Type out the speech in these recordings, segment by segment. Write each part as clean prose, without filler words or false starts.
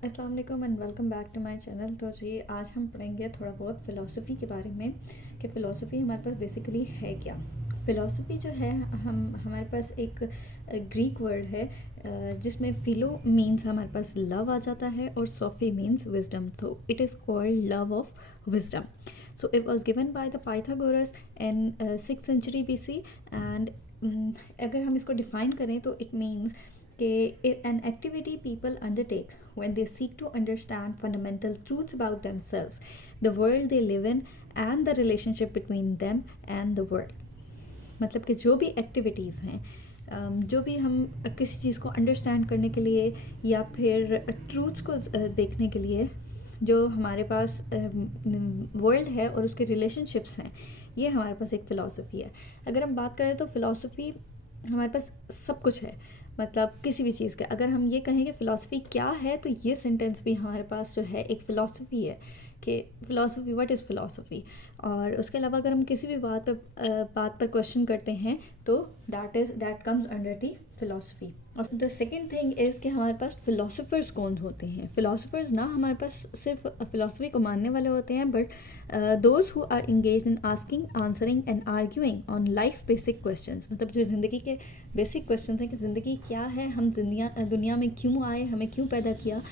अस्सलाम वालेकुम and welcome back to my channel. तो जी आज हम पढ़ेंगे थोड़ा बहुत फ़िलासफ़ी के बारे में कि फ़िलासफ़ी हमारे पास बेसिकली है क्या। फ़िलासफ़ी जो है हमारे पास एक ग्रीक वर्ड है जिसमें फ़िलो मीन्स हमारे पास लव आ जाता है और सोफ़ी मीन्स विजडम। तो it is called love of wisdom. So it was given by the Pythagoras in 6th century BC and अगर हम इसको डिफ़ाइन करें तो it means an activity people undertake when they seek to understand fundamental truths about themselves, the world they live in, and the relationship between them and the world. मतलब कि जो भी activities हैं, जो भी हम किसी चीज़ को अंडरस्टैंड करने के लिए या फिर ट्रूथ्स को देखने के लिए जो हमारे पास वर्ल्ड है और उसके रिलेशनशिप्स हैं, ये हमारे पास एक फ़िलासफ़ी है। अगर हम बात करें तो फ़िलासफ़ी हमारे पास सब कुछ है, मतलब किसी भी चीज़ का। अगर हम ये कहें कि फ़िलासफ़ी क्या है तो ये सेंटेंस भी हमारे पास जो है एक फ़िलासफ़ी है कि फ़िलासफ़ी व्हाट इज़ फ़िलासफ़ी। और उसके अलावा अगर हम किसी भी बात पर क्वेश्चन करते हैं तो that comes under the philosophy. और द सेकंड थिंग इज़ कि हमारे पास फ़िलासफ़र्स कौन होते हैं। फ़िलासफ़र्स ना हमारे पास सिर्फ फ़िलासफ़ी को मानने वाले होते हैं, but those who are engage in asking, answering and arguing on life basic questions. मतलब जो ज़िंदगी के बेसिक क्वेश्चन हैं कि ज़िंदगी क्या है, हम दुनिया में क्यों आए, हमें क्यों पैदा किया,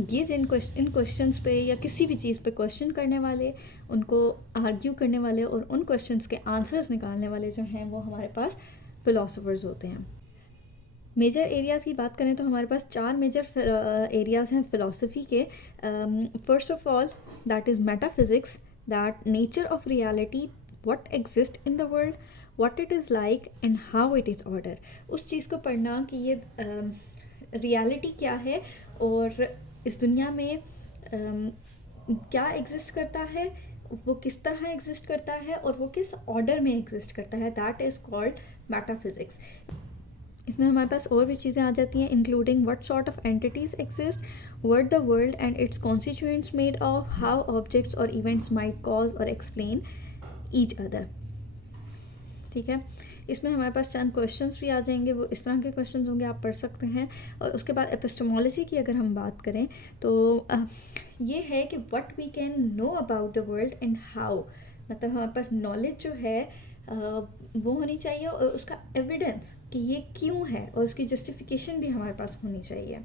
ये इन क्वेश्चंस पे या किसी भी चीज़ पे क्वेश्चन करने वाले, उनको आर्ग्यू करने वाले और उन क्वेश्चंस के आंसर्स निकालने वाले जो हैं वो हमारे पास फ़िलासफ़र्स होते हैं। मेजर एरियाज़ की बात करें तो हमारे पास 4 मेजर एरियाज़ हैं फ़िलासफ़ी के। First of all that is metaphysics, that nature of reality, what exist in the world, what it is like and how it is order. उस चीज़ को पढ़ना कि ये रियलिटी क्या है और इस दुनिया में क्या एग्जिस्ट करता है, वो किस तरह एग्जिस्ट करता है और वो किस ऑर्डर में एग्जिस्ट करता है, दैट इज़ कॉल्ड मेटाफिज़िक्स। इसमें हमारे पास और भी चीज़ें आ जाती हैं, including what sort of entities exist, what the world and it's constituents made of, how objects और इवेंट्स माइट कॉज और एक्सप्लेन ईच अदर। ठीक है, इसमें हमारे पास चंद क्वेश्चंस भी आ जाएंगे, वो इस तरह के क्वेश्चंस होंगे, आप पढ़ सकते हैं। और उसके बाद एपिस्टेमोलॉजी की अगर हम बात करें तो ये है कि what we can know about the world and how, मतलब हमारे पास नॉलेज जो है वो होनी चाहिए और उसका एविडेंस कि ये क्यों है और उसकी जस्टिफिकेशन भी हमारे पास होनी चाहिए।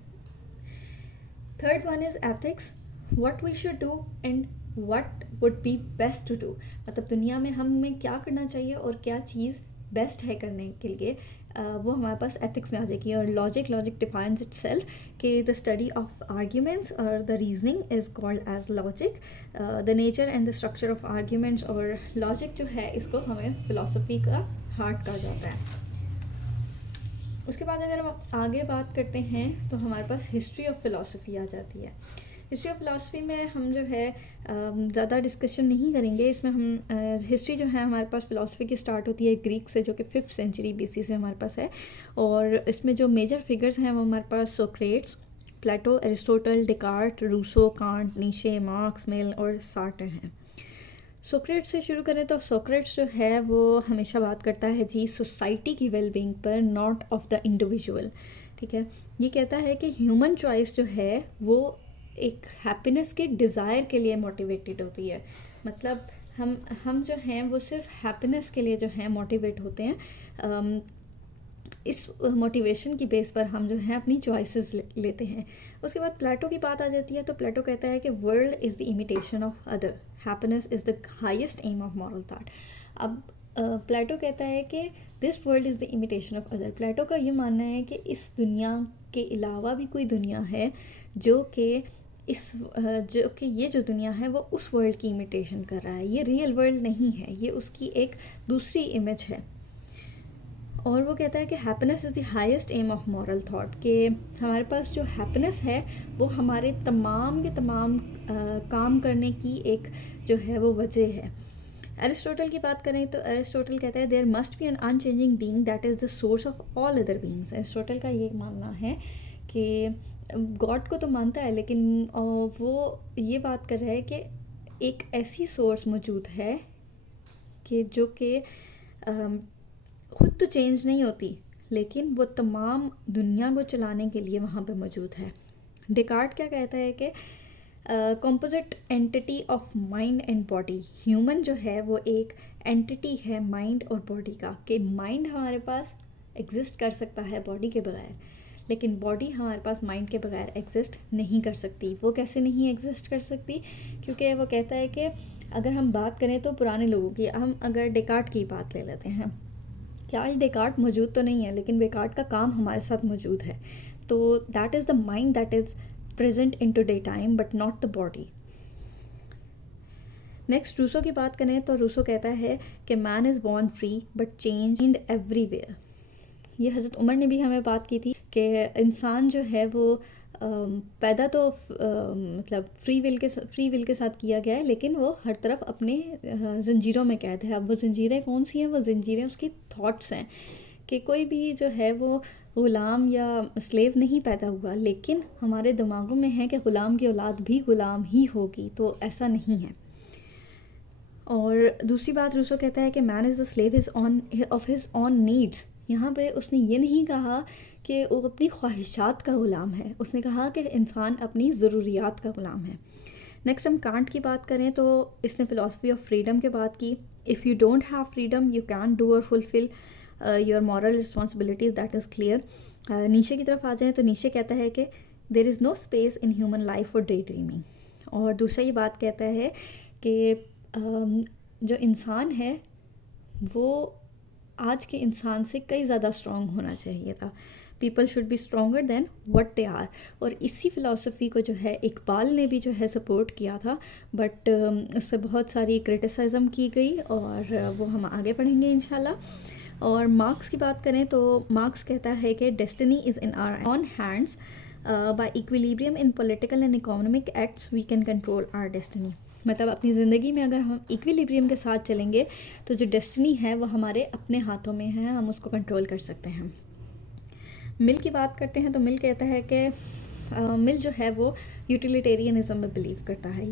Third one is ethics, what we should do and what would be best to do. मतलब दुनिया में हमें क्या करना चाहिए और क्या चीज़ बेस्ट है करने के लिए, वो हमारे पास एथिक्स में आ जाएगी। और लॉजिक डिफाइंस इट सेल्फ कि द स्टडी ऑफ आर्ग्यूमेंट्स और the reasoning is called as logic. The nature and the structure of arguments और लॉजिक जो है इसको हमें फ़िलासफ़ी का हार्ट कहा जाता है। उसके बाद अगर हम आगे बात करते हैं तो हमारे पास हिस्ट्री ऑफ फ़िलासफ़ी आ जाती है। हिस्ट्री ऑफ फ़िलासफ़ी में हम जो है ज़्यादा डिस्कशन नहीं करेंगे। इसमें हम हिस्ट्री जो है हमारे पास फ़िलासफ़ी की स्टार्ट होती है ग्रीक से, जो कि 5th सेंचुरी BC से हमारे पास है। और इसमें जो मेजर फिगर्स हैं वो हमारे पास Socrates, Plato, Aristotle, Descartes, Rousseau, Kant, Nietzsche, Marx, Mill और सार्टर हैं। सोक्रेट्स से शुरू करें तो सोक्रेट्स जो है वो हमेशा बात करता है जी सोसाइटी की वेलबींग पर, नॉट ऑफ द इंडिविजुअल। ठीक है, ये कहता है कि ह्यूमन चॉइस जो है वो एक हैप्पीनेस के डिज़ायर के लिए मोटिवेटेड होती है। मतलब हम जो हैं वो सिर्फ हैप्पीनेस के लिए जो हैं मोटिवेट होते हैं। इस मोटिवेशन की बेस पर हम जो है अपनी चॉइसेस लेते हैं। उसके बाद प्लेटो की बात आ जाती है तो प्लेटो कहता है कि world is the imitation of other, happiness is the highest aim of moral thought. अब प्लेटो कहता है कि this world is the imitation of other. Plato का ये मानना है कि इस दुनिया के अलावा भी कोई दुनिया है जो कि ये जो दुनिया है वो उस वर्ल्ड की इमिटेशन कर रहा है, ये रियल वर्ल्ड नहीं है, ये उसकी एक दूसरी इमेज है। और वो कहता है कि happiness is the highest aim of moral thought, कि हमारे पास जो हैप्पीनेस है वो हमारे तमाम के तमाम काम करने की एक जो है वो वजह है। एरिस्टोटल की बात करें तो एरिस्टोटल कहता है there must be an unchanging being that is the source of all other beings. Aristotle का ये मानना है कि गॉड को तो मानता है लेकिन वो ये बात कर रहा है कि एक ऐसी सोर्स मौजूद है कि जो कि खुद तो चेंज नहीं होती लेकिन वो तमाम दुनिया को चलाने के लिए वहाँ पे मौजूद है। डेकार्ट क्या कहता है कि composite entity of mind and body, human जो है वो एक एंटिटी है माइंड और बॉडी का, कि माइंड हमारे पास एग्जिस्ट कर सकता है बॉडी के बगैर, लेकिन बॉडी हमारे पास माइंड के बगैर एग्जिस्ट नहीं कर सकती। वो कैसे नहीं एग्जिस्ट कर सकती? क्योंकि वो कहता है कि अगर हम बात करें तो पुराने लोगों की, हम अगर डेकार्ट की बात ले लेते हैं कि आज डेकार्ट मौजूद तो नहीं है, लेकिन डेकार्ट का काम हमारे साथ मौजूद है। तो that is the mind that is present in today time but not the body. Next Rousseau की बात करें तो रूसो कहता है कि man is born free but chained everywhere. ये हज़रत उमर ने भी हमें बात की थी कि इंसान जो है वो पैदा तो मतलब फ्री विल के साथ किया गया है, लेकिन वो हर तरफ अपने ज़ंजीरों में कैद है। अब वो ज़ंजीरें कौन सी हैं? वो ज़ंजीरें उसकी थॉट्स हैं, कि कोई भी जो है वो ग़ुलाम या स्लेव नहीं पैदा हुआ, लेकिन हमारे दिमागों में है कि ग़ुलाम की औलाद भी ग़ुलाम ही होगी, तो ऐसा नहीं है। और दूसरी बात रूसो कहता है कि man is the slave of his on needs. यहाँ पे उसने ये नहीं कहा कि वो अपनी ख्वाहिशात का ग़ुलाम है, उसने कहा कि इंसान अपनी ज़रूरियात का ग़ुलाम है। नेक्स्ट हम कांट की बात करें तो इसने फ़िलासफ़ी ऑफ फ्रीडम के बात की। If you don't have freedom you can do और fulfil your moral responsibilities, that is clear. नीचे की तरफ आ जाएँ तो नीचे कहता है कि there is no space in human life for daydreaming. और दूसरा ये बात कहता है कि जो इंसान है वो आज के इंसान से कई ज़्यादा स्ट्रॉन्ग होना चाहिए था। People should be stronger than what they are. और इसी फ़िलासफ़ी को जो है इकबाल ने भी जो है सपोर्ट किया था, बट उस पर बहुत सारी क्रिटिसिज्म की गई, और वो हम आगे पढ़ेंगे इंशाल्लाह। और मार्क्स की बात करें तो मार्क्स कहता है कि destiny is in our own hands, by equilibrium in political and economic acts we can control our destiny. मतलब अपनी ज़िंदगी में अगर हम इक्विलिब्रियम के साथ चलेंगे तो जो डेस्टिनी है वो हमारे अपने हाथों में है, हम उसको कंट्रोल कर सकते हैं। मिल की बात करते हैं तो मिल कहता है कि मिल जो है वो यूटिलिटेरियनिज़म में बिलीव करता है।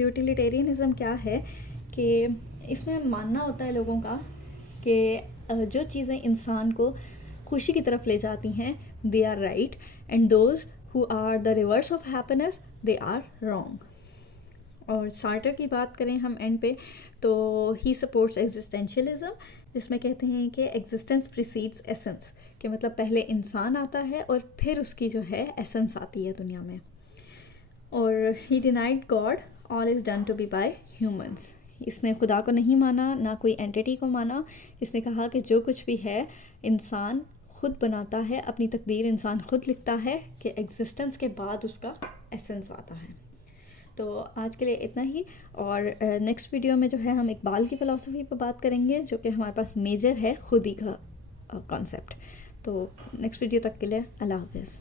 यूटिलिटेरियनिज़म क्या है कि इसमें मानना होता है लोगों का कि जो चीज़ें इंसान को खुशी की तरफ ले जाती हैं they are right, and those who are the reverse of happiness they are wrong. और सार्टर की बात करें हम एंड पे तो ही सपोर्ट्स एग्जिस्टेंशियलिज्म, जिसमें कहते हैं कि एग्जिस्टेंस प्रीसीड्स एसेंस, कि मतलब पहले इंसान आता है और फिर उसकी जो है एसेंस आती है दुनिया में। और he denied God, all is done to be by humans. इसने खुदा को नहीं माना, ना कोई एंटिटी को माना। इसने कहा कि जो कुछ भी है इंसान खुद बनाता है, अपनी तकदीर इंसान खुद लिखता है, कि एग्जिस्टेंस के बाद उसका एसेंस आता है। तो आज के लिए इतना ही, और नेक्स्ट वीडियो में जो है हम इकबाल की फ़िलासफ़ी पर बात करेंगे, जो कि हमारे पास मेजर है खुदी का कॉन्सेप्ट। तो नेक्स्ट वीडियो तक के लिए अल्लाह हाफ़िज़।